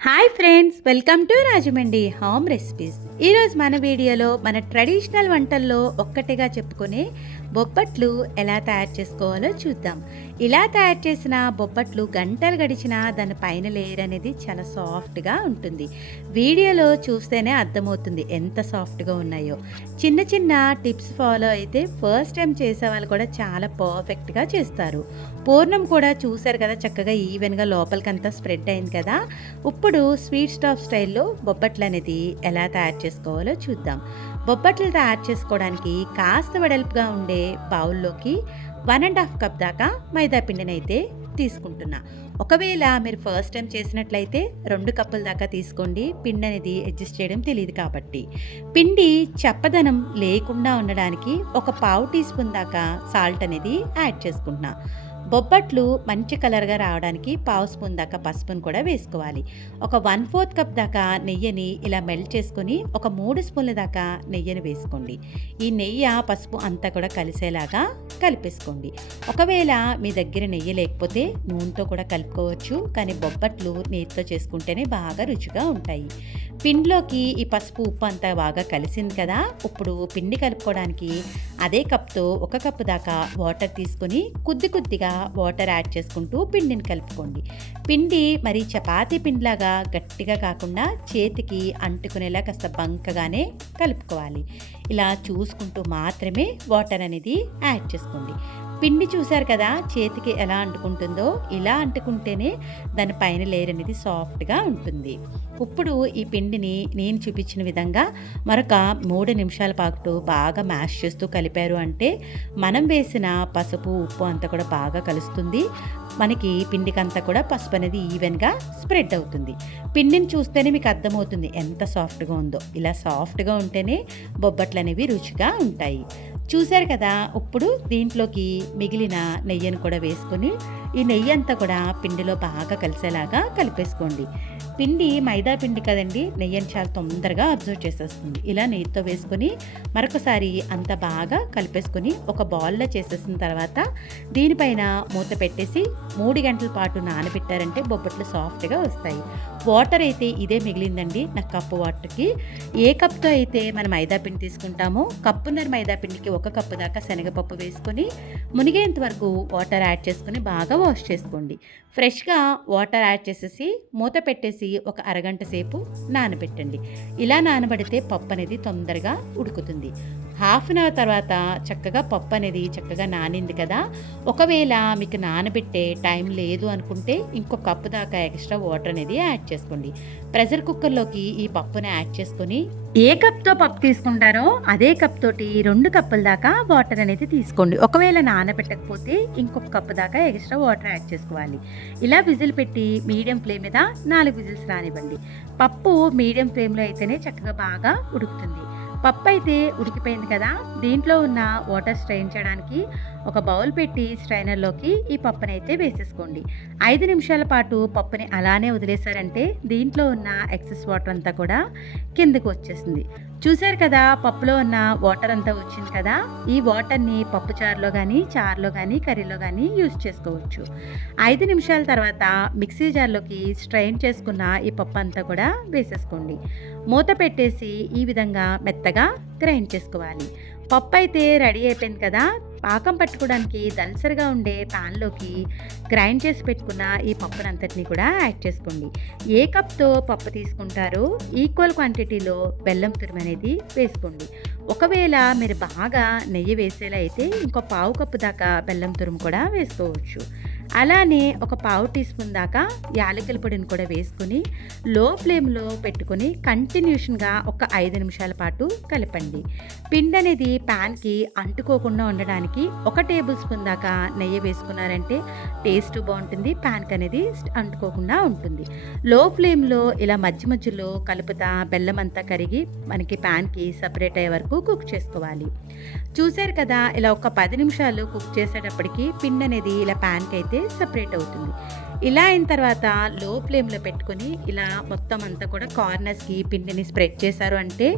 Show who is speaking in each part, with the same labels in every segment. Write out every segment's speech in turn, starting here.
Speaker 1: Hi friends welcome to Rajahmundry home recipes. ఈరోజు మన వీడియోలో మన ట్రెడిషనల్ వంటల్లో ఒక్కటిగా చెప్పుకునే బొబ్బట్లు ఎలా తయారు చేసుకోవాలో చూద్దాం. ఇలా తయారు చేసిన బొబ్బట్లు గంటలు గడిచినా దాని పైన లేయర్ అనేది చాలా సాఫ్ట్గా ఉంటుంది. వీడియోలో చూస్తేనే అర్థమవుతుంది ఎంత సాఫ్ట్గా ఉన్నాయో. చిన్న చిన్న టిప్స్ ఫాలో అయితే ఫస్ట్ టైం చేసే వాళ్ళు కూడా చాలా పర్ఫెక్ట్గా చేస్తారు. పూర్ణం కూడా చూశారు కదా చక్కగా ఈవెన్గా లోపలికంతా స్ప్రెడ్ అయింది కదా. ఇప్పుడు స్వీట్ స్టాప్ స్టైల్లో బొబ్బట్లు అనేది ఎలా తయారు చేసుకోవాలో చూద్దాం. బొబ్బట్లు తయారు చేసుకోవడానికి కాస్త వెడల్పుగా ఉండే బౌల్లోకి వన్ అండ్ హాఫ్ కప్ దాకా మైదా పిండిని అయితే తీసుకుంటున్నా. ఒకవేళ మీరు ఫస్ట్ టైం చేసినట్లయితే రెండు కప్పుల దాకా తీసుకోండి. పిండి అనేది అడ్జస్ట్ చేయడం తెలియదు కాబట్టి. పిండి చప్పదనం లేకుండా ఉండడానికి ఒక పావు టీ స్పూన్ దాకా సాల్ట్ అనేది యాడ్ చేసుకుంటున్నా. బొబ్బట్లు మంచి కలర్గా రావడానికి పావు స్పూన్ దాకా పసుపును కూడా వేసుకోవాలి. ఒక వన్ ఫోర్త్ కప్ దాకా నెయ్యిని ఇలా మెల్ట్ చేసుకొని ఒక మూడు స్పూన్ల దాకా నెయ్యిని వేసుకోండి. ఈ నెయ్యి పసుపు అంతా కూడా కలిసేలాగా కలిపేసుకోండి. ఒకవేళ మీ దగ్గర నెయ్యి లేకపోతే నూనెతో కూడా కలుపుకోవచ్చు కానీ బొబ్బట్లు నెయ్యితో చేసుకుంటేనే బాగా రుచిగా ఉంటాయి. పిండిలోకి ఈ పసుపు ఉప్పు అంతా బాగా కలిసింది కదా ఇప్పుడు పిండి కలుపుకోవడానికి అదే కప్తో ఒక కప్పు దాకా వాటర్ తీసుకొని కొద్ది కొద్దిగా వాటర్ యాడ్ చేసుకుంటూ పిండిని కలుపుకోండి. పిండి మరి చపాతీ పిండిలాగా గట్టిగా కాకుండా చేతికి అంటుకునేలా కాస్త బంకగానే కలుపుకోవాలి. ఇలా చూసుకుంటూ మాత్రమే వాటర్ అనేది యాడ్ చేసుకోండి. పిండి చూశారు కదా చేతికి ఎలా అంటుకుంటుందో ఇలా అంటుకుంటేనే దాని పైన లేయర్ అనేది సాఫ్ట్గా ఉంటుంది. ఇప్పుడు ఈ పిండిని నేను చూపించిన విధంగా మరొక మూడు నిమిషాల పాటు బాగా మ్యాష్ చేస్తూ కలిపారు అంటే మనం వేసిన పసుపు ఉప్పు అంతా కూడా బాగా కలుస్తుంది. మనకి పిండికంతా కూడా పసుపు అనేది ఈవెన్గా స్ప్రెడ్ అవుతుంది. పిండిని చూస్తేనే మీకు అర్థమవుతుంది ఎంత సాఫ్ట్గా ఉందో. ఇలా సాఫ్ట్గా ఉంటేనే బొబ్బట్లు అనేవి రుచిగా ఉంటాయి. చూశారు కదా ఇప్పుడు దీంట్లోకి మిగిలిన నెయ్యిని కూడా వేసుకొని ఈ నెయ్యి అంతా కూడా పిండిలో బాగా కలిసేలాగా కలిపేసుకోండి. పిండి మైదా పిండి కదండి నెయ్యిని చాలా తొందరగా అబ్జర్వ్ చేసేస్తుంది. ఇలా నెయ్యితో వేసుకొని మరొకసారి అంత బాగా కలిపేసుకొని ఒక బౌల్లో చేసేసిన తర్వాత దీనిపైన మూత పెట్టేసి మూడు గంటల పాటు నానబెట్టారంటే బొబ్బట్లు సాఫ్ట్గా వస్తాయి. వాటర్ అయితే ఇదే మిగిలిందండి నా కప్పు వాటర్కి. ఏ కప్తో అయితే మనం మైదా పిండి తీసుకుంటామో కప్పున్నర మైదా పిండికి ఒక కప్పు దాకా శనగపప్పు వేసుకొని మునిగేంత వరకు వాటర్ యాడ్ చేసుకొని బాగా వాష్ చేసుకోండి. ఫ్రెష్గా వాటర్ యాడ్ చేసేసి మూత పెట్టేసి ఒక అరగంట సేపు నానబెట్టండి. ఇలా నానబడితే పప్పు అనేది తొందరగా ఉడుకుతుంది. హాఫ్ అన్ అవర్ తర్వాత చక్కగా పప్పు అనేది చక్కగా నానింది కదా. ఒకవేళ మీకు నానబెట్టే టైం లేదు అనుకుంటే ఇంకో కప్పు దాకా ఎక్స్ట్రా వాటర్ అనేది యాడ్ చేసుకోండి. ప్రెషర్ కుక్కర్లోకి ఈ పప్పుని యాడ్ చేసుకొని ఏ కప్తో పప్పు తీసుకుంటారో అదే కప్ తోటి రెండు కప్పుల దాకా వాటర్ అనేది తీసుకోండి. ఒకవేళ నానబెట్టకపోతే ఇంకొక కప్పు దాకా ఎక్స్ట్రా వాటర్ యాడ్ చేసుకోవాలి. ఇలా విజిల్ పెట్టి మీడియం ఫ్లేమ్ మీద నాలుగు విజిల్స్ రానివ్వండి. పప్పు మీడియం ఫ్లేమ్లో అయితేనే చక్కగా బాగా ఉడుకుతుంది. పప్పు అయితే ఉడికిపోయింది కదా దీంట్లో ఉన్న వాటర్ స్ట్రెయిన్ చేయడానికి ఒక బౌల్ పెట్టి స్ట్రైనర్లోకి ఈ పప్పుని అయితే వేసేసుకోండి. ఐదు నిమిషాల పాటు పప్పుని అలానే వదిలేశారంటే దీంట్లో ఉన్న ఎక్సెస్ వాటర్ అంతా కూడా కిందకు వచ్చేసింది. చూశారు కదా పప్పులో ఉన్న వాటర్ అంతా వచ్చింది కదా? ఈ వాటర్ని పప్పు చారులో కానీ చారులో కానీ కర్రీలో కానీ యూజ్ చేసుకోవచ్చు. ఐదు నిమిషాల తర్వాత మిక్సీ జార్లోకి స్ట్రైన్ చేసుకున్న ఈ పప్పు అంతా కూడా వేసేసుకోండి. మూత పెట్టేసి ఈ విధంగా మెత్తగా గ్రైండ్ చేసుకోవాలి. పప్పు అయితే రెడీ అయిపోయింది కదా? పాకం పట్టుకోవడానికి దల్సరిగా ఉండే ప్యాన్లోకి గ్రైండ్ చేసి పెట్టుకున్న ఈ పప్పునంతటిని కూడా యాడ్ చేసుకోండి. ఏ కప్తో పప్పు తీసుకుంటారో ఈక్వల్ క్వాంటిటీలో బెల్లం తురుము అనేది వేసుకోండి. ఒకవేళ మీరు బాగా నెయ్యి వేసేలా అయితే ఇంకో పావు కప్పు దాకా బెల్లం తురుము కూడా వేసుకోవచ్చు. అలానే ఒక పావు టీ స్పూన్ దాకా యాలకుల పొడిని కూడా వేసుకుని లో ఫ్లేమ్లో పెట్టుకుని కంటిన్యూషన్గా ఒక ఐదు నిమిషాల పాటు కలపండి. పిండి అనేది ప్యాన్కి అంటుకోకుండా ఉండడానికి ఒక టేబుల్ స్పూన్ దాకా నెయ్యి వేసుకున్నారంటే టేస్ట్ బాగుంటుంది ప్యాన్కి అనేది అంటుకోకుండా ఉంటుంది. లో ఫ్లేమ్లో ఇలా మధ్య మధ్యలో కలుపుతా బెల్లం అంతా కరిగి మనకి ప్యాన్కి సపరేట్ అయ్యే వరకు కుక్ చేసుకోవాలి. చూశారు కదా ఇలా ఒక పది నిమిషాలు కుక్ చేసేటప్పటికి పిండి అనేది ఇలా ప్యాన్కి అయితే సపరేట్ అవుతుంది. ఇలా అయిన తర్వాత లో ఫ్లేమ్లో పెట్టుకొని ఇలా మొత్తం అంతా కూడా కార్నర్స్కి పిండిని స్ప్రెడ్ చేశారు అంటే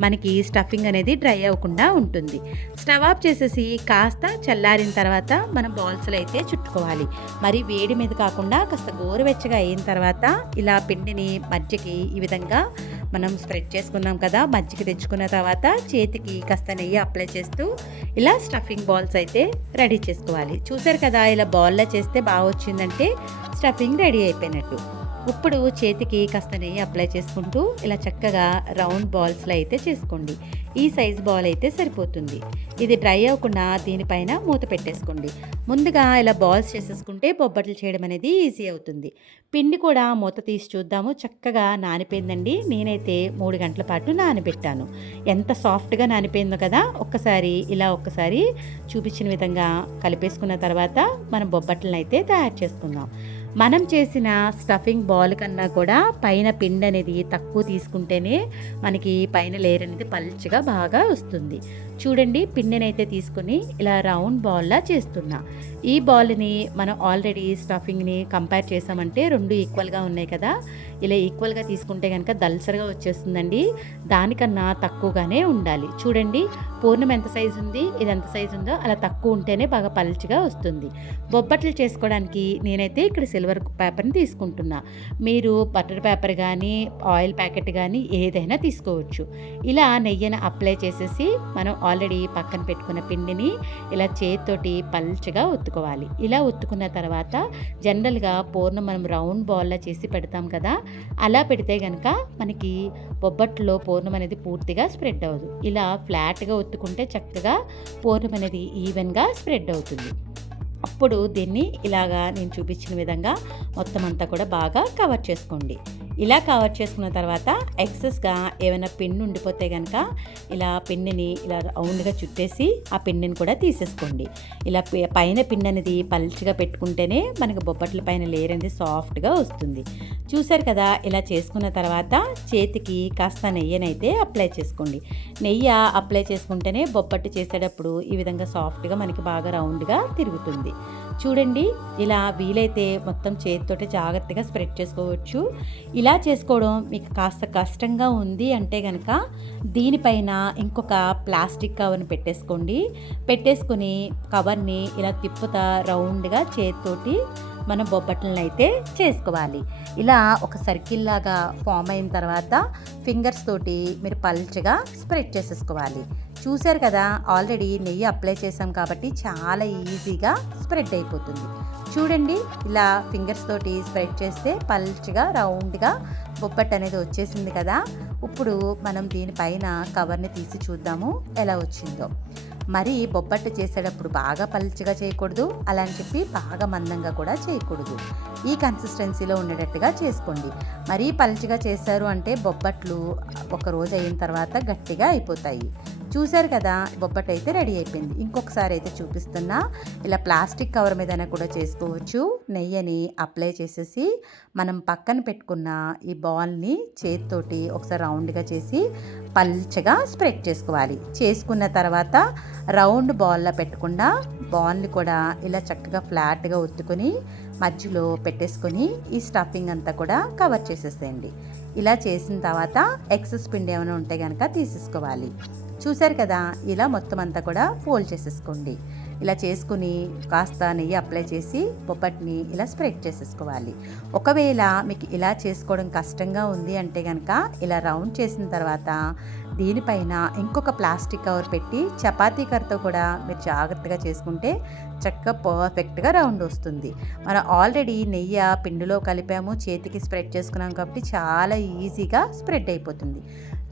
Speaker 1: మనకి స్టఫింగ్ అనేది డ్రై అవ్వకుండా ఉంటుంది. స్టవ్ ఆఫ్ చేసేసి కాస్త చల్లారిన తర్వాత మనం బాల్స్లో అయితే చుట్టుకోవాలి. మరి వేడి మీద కాకుండా కాస్త గోరువెచ్చగా అయిన తర్వాత ఇలా పిండిని మధ్యకి ఈ విధంగా మనం స్ప్రెడ్ చేసుకున్నాం కదా మజ్జిగ తెచ్చుకున్న తర్వాత చేతికి కాస్త నెయ్యి అప్లై చేస్తూ ఇలా స్టఫింగ్ బాల్స్ అయితే రెడీ చేసుకోవాలి. చూసారు కదా ఇలా బాల్లో చేస్తే బాగా వచ్చిందంటే స్టఫింగ్ రెడీ అయిపోయినట్టు. ఇప్పుడు చేతికి కాస్త నెయ్యి అప్లై చేసుకుంటూ ఇలా చక్కగా రౌండ్ బాల్స్లో అయితే చేసుకోండి. ఈ సైజ్ బాల్ అయితే సరిపోతుంది. ఇది డ్రై అవ్వకుండా దీనిపైన మూత పెట్టేసుకోండి. ముందుగా ఇలా బాల్స్ చేసేసుకుంటే బొబ్బట్లు చేయడం అనేది ఈజీ అవుతుంది. పిండి కూడా మూత తీసి చూద్దాము. చక్కగా నానిపోయిందండి. నేనైతే మూడు గంటల పాటు నానబెట్టాను. ఎంత సాఫ్ట్గా నానిపోయిందో కదా ఒక్కసారి ఇలా ఒక్కసారి చూపించిన విధంగా కలిపేసుకున్న తర్వాత మనం బొబ్బట్లను అయితే తయారు చేసుకుందాం. మనం చేసిన స్టఫింగ్ బాల్ కన్నా కూడా పైన పిండి అనేది తక్కువ తీసుకుంటేనే మనకి పైన లేయర్ అనేది పల్చగా బాగా వస్తుంది. చూడండి పిండినైతే తీసుకుని ఇలా రౌండ్ బాల్లా చేస్తున్నా. ఈ బాల్ని మనం ఆల్రెడీ స్టఫింగ్ని కంపేర్ చేసామంటే రెండు ఈక్వల్గా ఉన్నాయి కదా. ఇలా ఈక్వల్గా తీసుకుంటే కనుక దల్సరగా వచ్చేస్తుందండి. దానికన్నా తక్కువగానే ఉండాలి. చూడండి పూర్ణం ఎంత సైజు ఉంది ఇది ఎంత సైజు ఉందో అలా తక్కువ ఉంటేనే బాగా పలుచగా వస్తుంది. బొబ్బట్లు చేసుకోవడానికి నేనైతే ఇక్కడ సిల్వర్ పేపర్ని తీసుకుంటున్నా. మీరు బటర్ పేపర్ కానీ ఆయిల్ ప్యాకెట్ కానీ ఏదైనా తీసుకోవచ్చు. ఇలా నెయ్యిని అప్లై చేసేసి మనం ఆల్రెడీ పక్కన పెట్టుకున్న పిండిని ఇలా చేతితోటి పల్చగా ఒత్తుకోవాలి. ఇలా ఒత్తుకున్న తర్వాత జనరల్గా పూర్ణం మనం రౌండ్ బాల్లా చేసి పెడతాం కదా అలా పెడితే కనుక మనకి బొబ్బట్లో పూర్ణం అనేది పూర్తిగా స్ప్రెడ్ అవ్వదు. ఇలా ఫ్లాట్గా ఒత్తుకుంటే చక్కగా పూర్ణం అనేది ఈవెన్గా స్ప్రెడ్ అవుతుంది. అప్పుడు దీన్ని ఇలాగా నేను చూపించిన విధంగా మొత్తం అంతా కూడా బాగా కవర్ చేసుకోండి. ఇలా కవర్ చేసుకున్న తర్వాత ఎక్సెస్గా ఏమైనా పిన్ ఉండిపోతే కనుక ఇలా పిన్నిని ఇలా రౌండ్గా చుట్టేసి ఆ పిన్నిని కూడా తీసేసుకోండి. ఇలా పైన పిన్ అనేది పల్చగా పెట్టుకుంటేనే మనకి బొబ్బట్ల పైన లేయర్ అనేది సాఫ్ట్గా వస్తుంది. చూసారు కదా ఇలా చేసుకున్న తర్వాత చేతికి కాస్త నెయ్యనైతే అప్లై చేసుకోండి. నెయ్యి అప్లై చేసుకుంటేనే బొబ్బట్టు చేసేటప్పుడు ఈ విధంగా సాఫ్ట్గా మనకి బాగా రౌండ్గా తిరుగుతుంది. చూడండి ఇలా వీలైతే మొత్తం చేతితోటి జాగ్రత్తగా స్ప్రెడ్ చేసుకోవచ్చు. ఇలా చేసుకోవడం మీకు కాస్త కష్టంగా ఉంది అంటే కనుక దీనిపైన ఇంకొక ప్లాస్టిక్ కవర్ని పెట్టేసుకోండి. పెట్టేసుకుని కవర్ని ఇలా తిప్పుతా రౌండ్గా చేతితోటి మనం బొబ్బట్లను అయితే చేసుకోవాలి. ఇలా ఒక సర్కిల్ లాగా ఫామ్ అయిన తర్వాత ఫింగర్స్ తోటి మీరు పల్చగా స్ప్రెడ్ చేసేసుకోవాలి. చూశారు కదా ఆల్రెడీ నెయ్యి అప్లై చేసాం కాబట్టి చాలా ఈజీగా స్ప్రెడ్ అయిపోతుంది. చూడండి ఇలా ఫింగర్స్ తోటి స్ప్రెడ్ చేస్తే పల్చగా రౌండ్గా బొబ్బట్ అనేది వచ్చేసింది కదా. ఇప్పుడు మనం దీనిపైన కవర్ని తీసి చూద్దాము ఎలా వచ్చిందో. మరి బొబ్బట్టు చేసేటప్పుడు బాగా పల్చగా చేయకూడదు అలా అని చెప్పి బాగా మందంగా కూడా చేయకూడదు. ఈ కన్సిస్టెన్సీలో ఉండేటట్టుగా చేసుకోండి. మరీ పల్చగా చేశారు అంటే బొబ్బట్లు ఒక రోజు అయిన తర్వాత గట్టిగా అయిపోతాయి. చూశారు కదా బొబ్బట్ అయితే రెడీ అయిపోయింది. ఇంకొకసారి అయితే చూపిస్తున్నా. ఇలా ప్లాస్టిక్ కవర్ మీదైనా కూడా చేసుకోవచ్చు. నెయ్యిని అప్లై చేసేసి మనం పక్కన పెట్టుకున్న ఈ బాల్ని చేతితోటి ఒకసారి రౌండ్గా చేసి పల్చగా స్ప్రెడ్ చేసుకోవాలి. చేసుకున్న తర్వాత రౌండ్ బాల్లో పెట్టకుండా బాల్ని కూడా ఇలా చక్కగా ఫ్లాట్గా ఒత్తుకొని మధ్యలో పెట్టేసుకొని ఈ స్టఫింగ్ అంతా కూడా కవర్ చేసేసేయండి. ఇలా చేసిన తర్వాత ఎక్సెస్ పిండి ఏమైనా ఉంటే కనుక తీసేసుకోవాలి. చూశారు కదా ఇలా మొత్తం అంతా కూడా ఫోల్డ్ చేసేసుకోండి. ఇలా చేసుకుని కాస్త నెయ్యి అప్లై చేసి బొబ్బట్ని ఇలా స్ప్రెడ్ చేసేసుకోవాలి. ఒకవేళ మీకు ఇలా చేసుకోవడం కష్టంగా ఉంది అంటే కనుక ఇలా రౌండ్ చేసిన తర్వాత దీనిపైన ఇంకొక ప్లాస్టిక్ కవర్ పెట్టి చపాతీ కర్రతో కూడా మీరు జాగ్రత్తగా చేసుకుంటే చక్కగా పర్ఫెక్ట్గా రౌండ్ వస్తుంది. మనం ఆల్రెడీ నెయ్యి పిండిలో కలిపాము చేతికి స్ప్రెడ్ చేసుకున్నాం కాబట్టి చాలా ఈజీగా స్ప్రెడ్ అయిపోతుంది.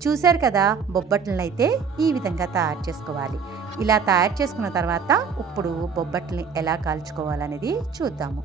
Speaker 1: చూశారు కదా బొబ్బట్లను అయితే ఈ విధంగా తయారు చేసుకోవాలి. ఇలా తయారు చేసుకున్న తర్వాత ఇప్పుడు బొబ్బట్లని ఎలా కాల్చుకోవాలనేది చూద్దాము.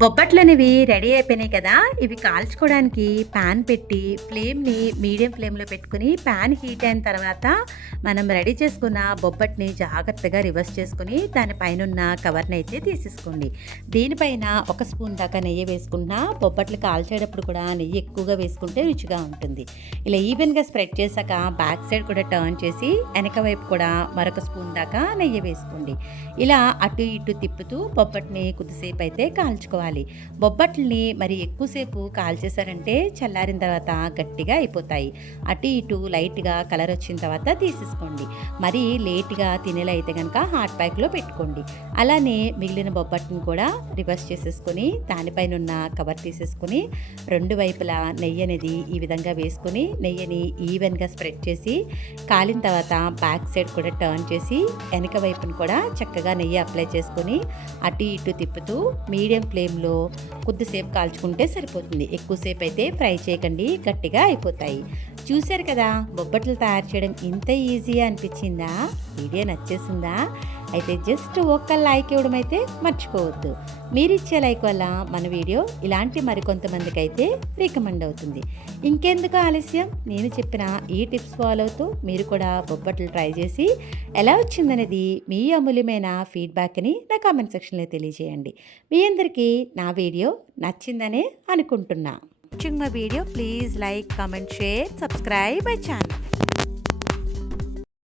Speaker 1: బొబ్బట్లు అనేవి రెడీ అయిపోయినాయి కదా. ఇవి కాల్చుకోవడానికి ప్యాన్ పెట్టి ఫ్లేమ్ని మీడియం ఫ్లేమ్లో పెట్టుకుని ప్యాన్ హీట్ అయిన తర్వాత మనం రెడీ చేసుకున్న బొబ్బట్ని జాగ్రత్తగా రివర్స్ చేసుకుని దానిపైన ఉన్న కవర్ని అయితే తీసేసుకోండి. దీనిపైన ఒక స్పూన్ దాకా నెయ్యి వేసుకున్నా బొబ్బట్లు కాల్చేటప్పుడు కూడా నెయ్యి ఎక్కువగా వేసుకుంటే రుచిగా ఉంటుంది. ఇలా ఈవెన్గా స్ప్రెడ్ చేశాక బ్యాక్ సైడ్ కూడా టర్న్ చేసి వెనక వైపు కూడా మరొక స్పూన్ దాకా నెయ్యి వేసుకోండి. ఇలా అటు ఇటు తిప్పుతూ బొబ్బట్ని కొద్దిసేపు అయితే కాల్చుకోవాలి. బొబ్బట్లని మరి ఎక్కువసేపు కాల్చేశారంటే చల్లారిన తర్వాత గట్టిగా అయిపోతాయి. అటు ఇటు లైట్గా కలర్ వచ్చిన తర్వాత తీసేసుకోండి. మరి లేట్గా తినేలా అయితే కనుక హాట్ ప్యాక్లో పెట్టుకోండి. అలానే మిగిలిన బొబ్బట్ని కూడా రివర్స్ చేసేసుకొని దానిపైన ఉన్న కవర్ తీసేసుకొని రెండు వైపులా నెయ్యి అనేది ఈ విధంగా వేసుకొని నెయ్యిని ఈవెన్గా స్ప్రెడ్ చేసి కాలిన తర్వాత బ్యాక్ సైడ్ కూడా టర్న్ చేసి వెనక వైపును కూడా చక్కగా నెయ్యి అప్లై చేసుకొని అటు ఇటు తిప్పుతూ మీడియం ఫ్లేమ్లో కొద్దిసేపు కాల్చుకుంటే సరిపోతుంది. ఎక్కువసేపు అయితే ఫ్రై చేయకండి గట్టిగా అయిపోతాయి. చూశారు కదా బొబ్బట్లు తయారు చేయడం ఇంత ఈజీగా అనిపించిందా? వీడియో నచ్చేసిందా? అయితే జస్ట్ ఒక్క లైక్ ఇవ్వడం అయితే మర్చిపోవద్దు. మీరు ఇచ్చే లైక్ వల్ల మన వీడియో ఇలాంటి మరికొంతమందికి అయితే రికమెండ్ అవుతుంది. ఇంకెందుకు ఆలస్యం? నేను చెప్పిన ఈ టిప్స్ ఫాలో అవుతూ మీరు కూడా బొబ్బట్లు ట్రై చేసి ఎలా వచ్చిందనేది మీ అమూల్యమైన ఫీడ్బ్యాక్ని నా కామెంట్ సెక్షన్లో తెలియజేయండి. మీ అందరికీ నా వీడియో నచ్చిందనే అనుకుంటున్నా. Watching my video please like comment share subscribe my channel.